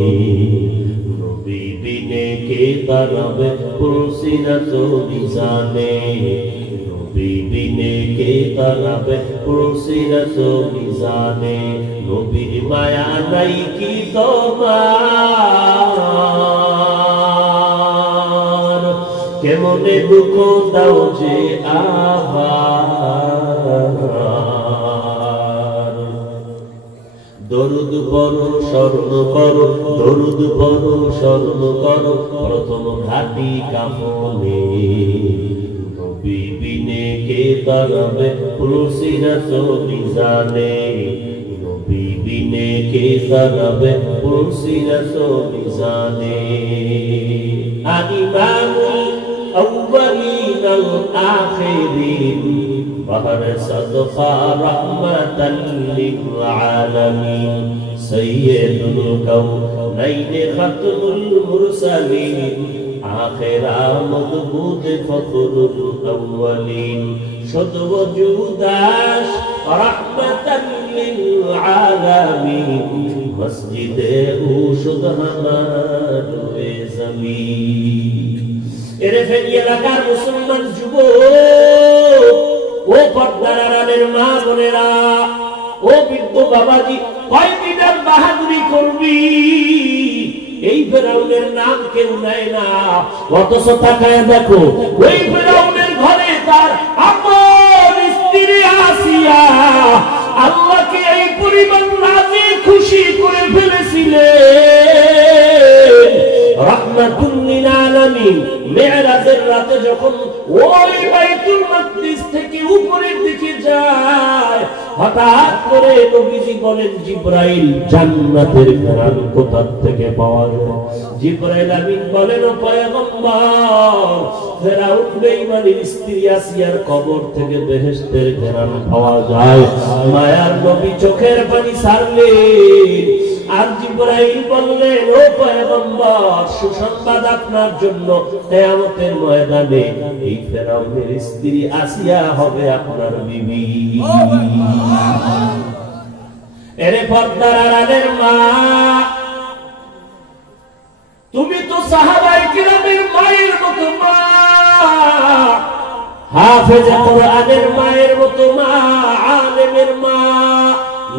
নবী বিনে কে দাঁড়াবে ফুলসিরাত মিজানে, নবী বিনে কে দাঁড়াবে ফুলসিরাত মিজানে, নবীর মায়া নাই কি তোমার, কেমনে দুঃখ দাও যে আবার, দরুদ পড়ো স্মরণ করো, দরুদ পড়ো স্মরণ করো, প্রথম ঘাটি কাফনে, নবী বিনে কে দাঁড়াবে ফুলসিরাত মিজানে, নবী বিনে কে দাঁড়াবে ফুলসিরাত মিজানে, ইমামুল আউয়ালিন আল আখিরিন, বাহর সাদকা রাহমাতাল লিল আলামিন, সাইয়্যিদুল কাউনাইন খাতমুল মুরসালিন, আখির মদবুত ফখরুল আউয়ালিন, শুধু ওজুদাস রাহমাতাল লিল আলামিন, মসজিদে উশুদ হামার এ জমিন। এরে ফেনী এলাকার মুসলমান যুবক, ও পর্দার আড়ালের মা বোনেরা, ও বৃদ্ধ বাবাজি, কয়দিন আর বাহাদুরি করবি? এই ফেরাউনের নাম কেউ নেয় না, অথচ তাকায় দেখো ওই ফেরাউনের ঘরে তার আপন স্ত্রী আসিয়া আল্লাহকে এই পরিমাণ রাজি খুশি করে ফেলেছিলেন। রাহমাতুল লিল আলামিন মেরাজের রাতে যখন ওই বাইতুল মাকদিস থেকে উপরের দিকে যায়, হঠাৎ করে নবীজি বলেন, জিবরাইল, জান্নাতের ঘ্রাণ কোথা থেকে পাওয়া যায়? জিবরাইল আমিন বলেন, ও পয়গম্বর, ফেরাউন বেঈমানের স্ত্রী আসিয়ার কবর থেকে বেহেশতের ঘ্রাণ পাওয়া যায়। মায়ার নবী চোখের পানি ছাড়লেন, আর জিবরাইল বললেন, ও পয়গম্বর, সুসংবাদ আপনার জন্য, কিয়ামতের ময়দানে এই ফেরাউনের স্ত্রী আসিয়া হবে আপনার বিবি। এরে পর্দার আড়ালের মা, তুমি তো সাহাবায়ে কিরামের মায়ের মতো মা, হাফেজে কোরআনের মায়ের মতো মা, আলেমের মা,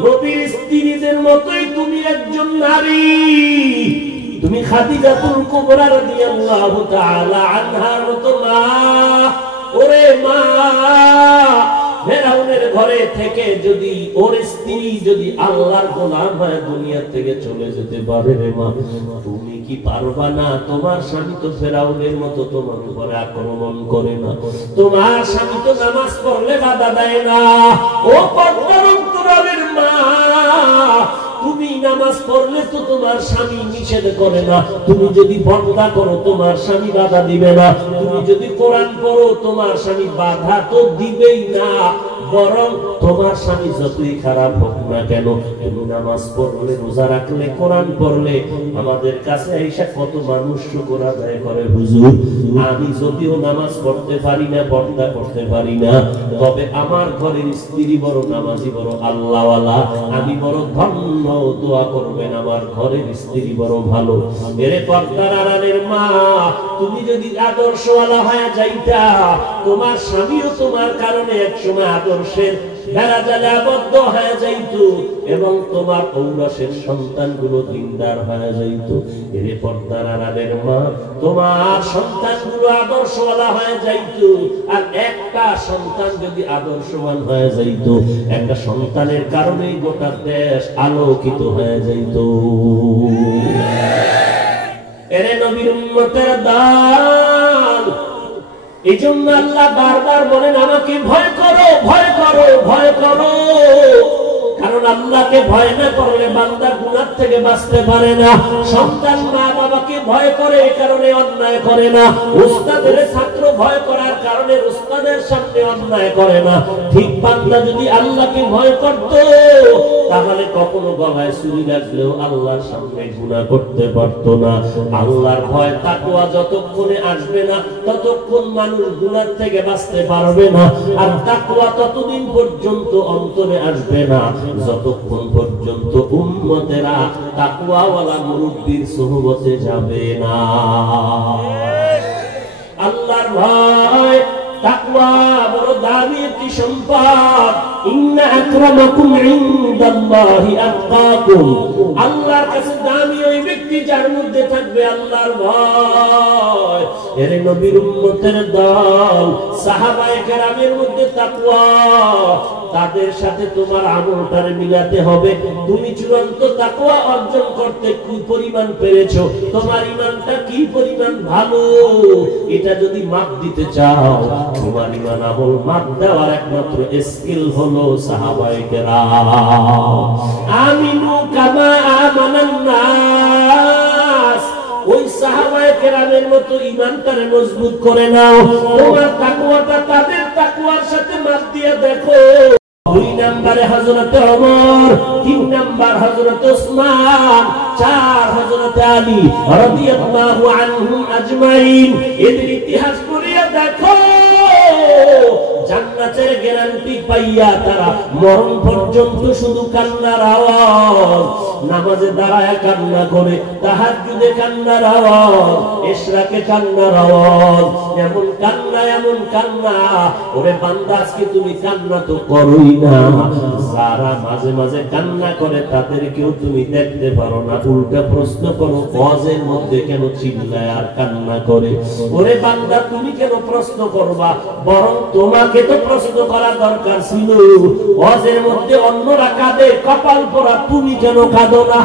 নবীর স্ত্রীদের মতোই তুমি একজন নারী। তুমি খাদিজাতুল কুবরা রাদিয়াল্লাহু তাআলা আনহার মতো মা। ওরে মা, ফেরাউনের ঘরে থেকে যদি ওর স্ত্রী যদি আল্লাহর গোলাম হয়ে দুনিয়া থেকে চলে যেতে পারে রে মা, তুমি কি পারবা না? তোমার স্বামী তো ফেরাউনের মতো তোমার উপরে আক্রমণ করে না, তোমার স্বামী তো নামাজ পড়লে বাধা দেয় না। ও পর্দার অন্তরালের মা, তুমি নামাজ পড়লে তো তোমার স্বামী নিষেধ করে না, তুমি যদি পর্দা করো তোমার স্বামী বাধা দিবে না, তুমি যদি কোরআন পড়ো তোমার স্বামী বাধা তো দিবেই না, বরং তোমার স্বামী যতই খারাপ হোক না কেন, তুমি নামাজ পড়লে, রোজা রাখলে, কোরআন পড়লে, আমাদের কাছে এসে কত মানুষ শুকর আদায় করে, হুজুর আমি যদিও নামাজ পড়তে পারি না, পর্দা করতে পারি না, তবে আমার ঘরের স্ত্রী বড় নামাজি, বড় আল্লাহওয়ালা, আমি বড় ধন্য, দোয়া করবেন আমার ঘরের স্ত্রী বড় ভালো। এরে পর্দার আড়ালের মা, তুমি যদি আদর্শওয়ালা হয়ে যাইতা, তোমার স্বামীও তোমার কারণে একসময় আদর্শের বেড়াজালে আবদ্ধ হয়ে যাইত এবং তোমার ঔরসের সন্তানগুলো দিনদার হয়ে যাইত। এরে পর্দার আড়ালের মা, তোমার সন্তানগুলো আদর্শওয়ালা হয়ে যাইত। আর একটা সন্তান যদি আদর্শবান হয়ে যাইত, একটা সন্তানের কারণেই গোটা দেশ আলোকিত হয়ে যাইত। এরে নবীর উম্মতের দান, এই জন্য আল্লাহ বারবার বলেন আমাকে ভয় করো, ভয় করো, ভয় করো। কারণ আল্লাহকে ভয় না করলে বান্দা গুনাহ থেকে বাঁচতে পারে না। সন্তান মা বাবাকে ভয় করে, এই কারণে অন্যায় করে না। উস্তাদের ছাত্র ভয় করার কারণে উস্তাদের সামনে অন্যায় করে না। ঠিক বান্দা যদি আল্লাহকে ভয় করত, তাহলে কখনো গলায় ছুরি লাগলেও আল্লাহর সামনে গুনাহ করতে পারতো না। আল্লাহর ভয় তাকওয়া যতক্ষণে আসবে না, ততক্ষণ মানুষ গুনাহ থেকে বাঁচতে পারবে না। আর তাকওয়া ততদিন পর্যন্ত অন্তরে আসবে না, যতক্ষণ পর্যন্ত উম্মতেরা তাকওয়াওয়ালা মুরব্বির সুহবতে যাবে না। আল্লাহর ভয়, তাকওয়া বড় দামি একটি সম্পদ। ইন্না আকরামাকুম ইনদাল্লাহি আতকাকুম, আল্লাহর কাছে দামি ওই ব্যক্তি যার মধ্যে থাকবে আল্লাহর ভয়। এর নবীর উম্মতের দল, সাহাবায়ে কেরামের মধ্যে তাকওয়া, তাদের সাথে তোমার আমলটারে মিলাতে হবে। তুমি চূড়ান্ত তাকওয়া অর্জন করতে কি পরিমাণ পেরেছো, তোমার ঈমানটা কি পরিমাণ ভালো, এটা যদি মাপ দিতে চাও, তোমার ঈমান আমল মাপ দেওয়ার একমাত্র স্কিল হলো সাহাবায়ে কেরাম। আমিনু কামা আমানান নাস, ওই সাহাবায়ে কেরামের মতো ঈমানটারে মজবুত করে নাও। তোমার তাকওয়াটা তাদের তাকওয়ার সাথে মাপ দিয়ে দেখো। 2 নম্বরে হযরত ওমর, 3 নম্বর হযরত ওসমান, 4 হযরত আলী রাদিয়াল্লাহু আনহুম আজমাইন। এদের ইতিহাস পড়িয়া দেখো, জান্নাতের গ্যারান্টি পাইয়া তারা মরণ পর্যন্ত শুধু কান্নার আওয়াজ, নামাজে দাঁড়ায় কান্না করে, তাহাজ্জুদে কান্নার আওয়াজ, ইশরাকে কান্নার আওয়াজ, এমন কান্না, এমন কান্না। ওরে বান্দা, আজকে তুমি কান্না তো করোই না। যারা মাঝে মাঝে কান্না করে তাদেরকেও তুমি দেখতে পারো না। উল্টা প্রশ্ন করো, ওয়াজের মধ্যে কেন চিল্লায় আর কান্না করে? ওরে বান্দা, তুমি কেন প্রশ্ন করবা? বরং তোমাকে তো প্রশ্ন করা দরকার ছিল। ওয়াজের মধ্যে অন্যরা কাঁদে, কপাল পোড়া, তুমি কেন কাঁদো না?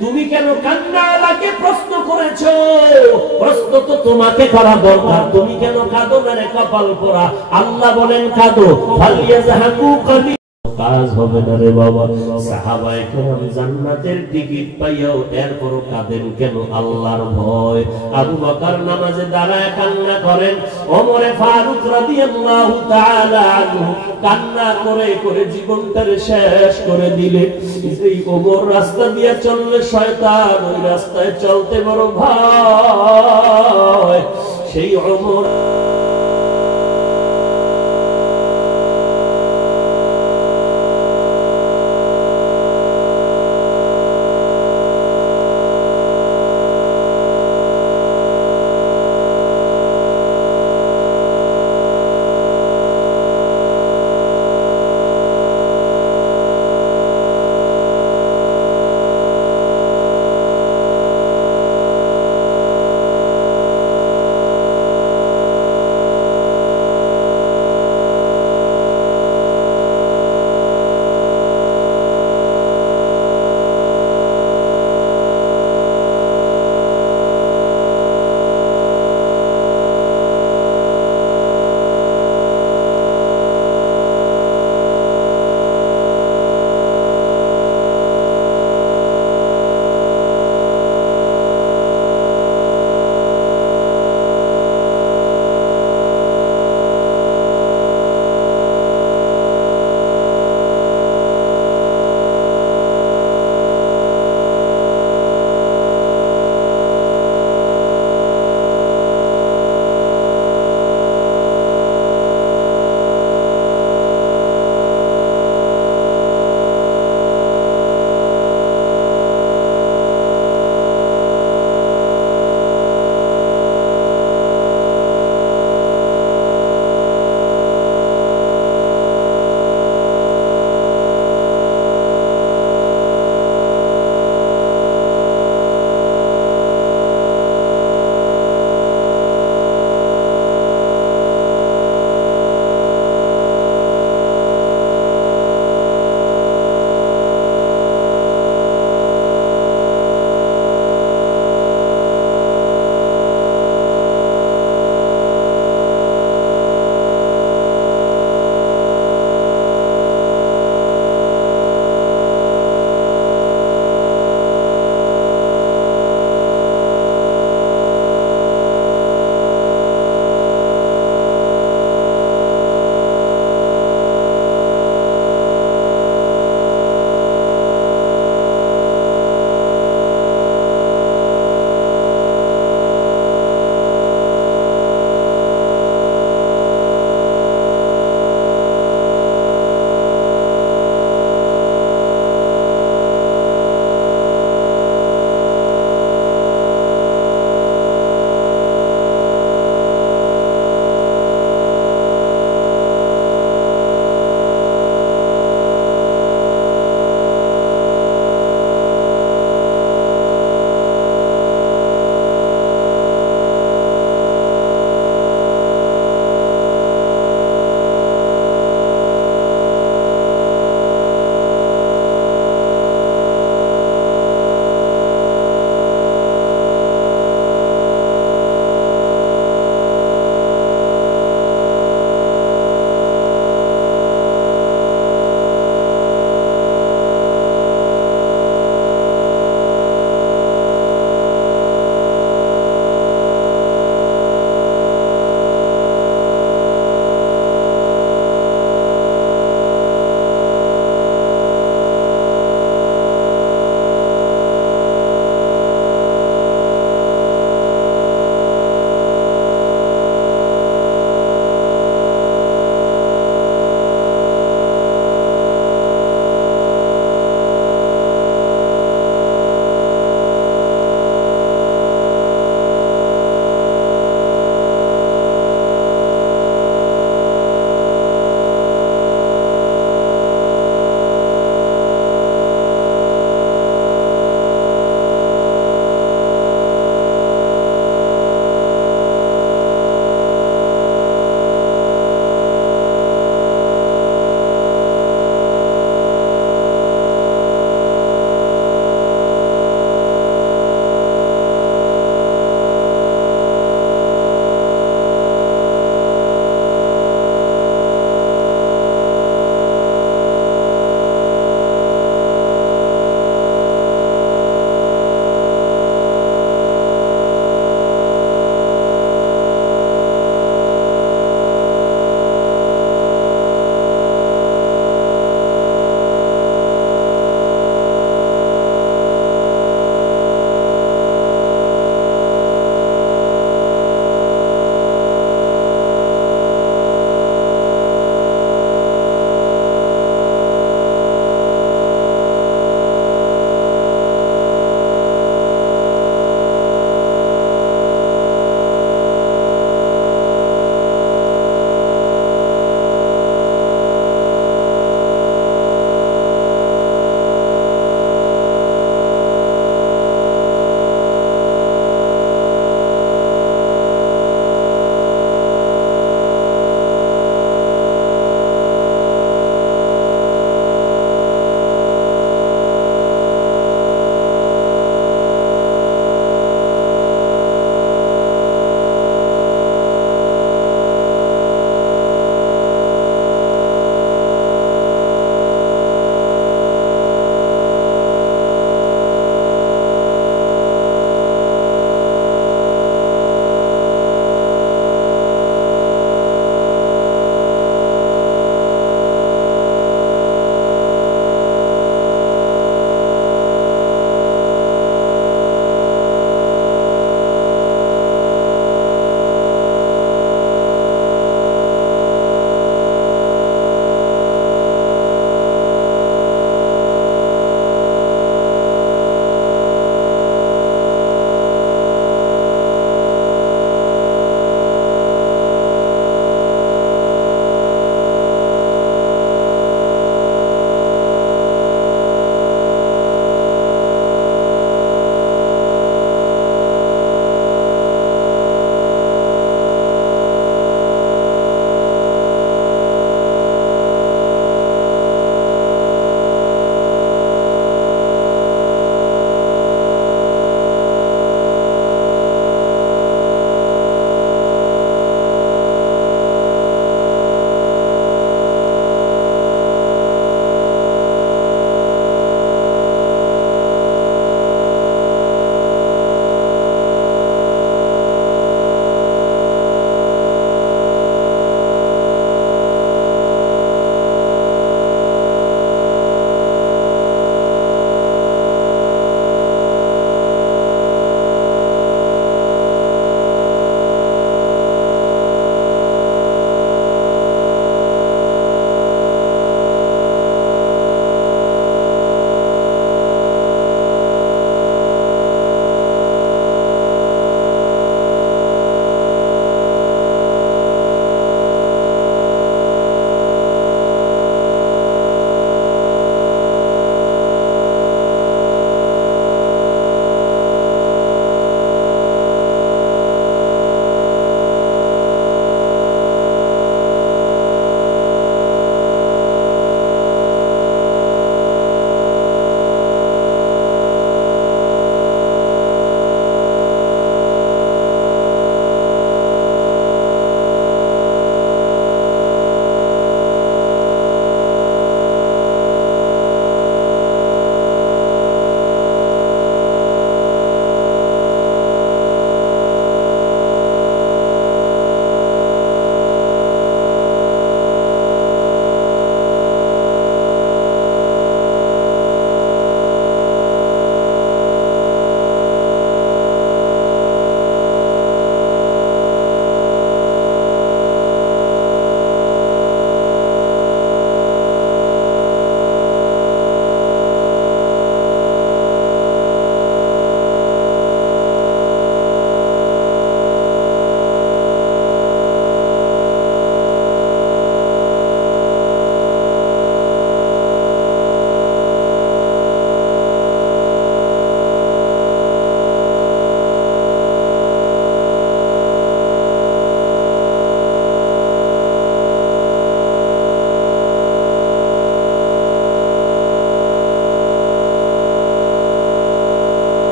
তুমি কেন কান্নাওয়ালাকে প্রশ্ন করেছো? প্রশ্ন তো তোমাকে করা দরকার, তুমি কেন কাঁদো না রে কপাল পোড়া? আল্লাহ বলেন কাঁদো, ফালিয়াযহাকু কালি, কাজ হবে না রে বাবা। সাহাবায়ে কেরাম জান্নাতের টিকিট পাইয়াও এরপরও কাঁদেন কেন? আল্লাহর ভয়। আবু বকর নামাজে দাঁড়ায় কান্না করেন, ওমরে ফারুক রাদিয়াল্লাহু তাআলা আনহু কান্না করে করে জীবনটারে শেষ করে দিলেন। এই ওমর রাস্তা দিয়ে চললে শয়তান, ওই রাস্তায় চলতে বড় ভয়। সেই ওমর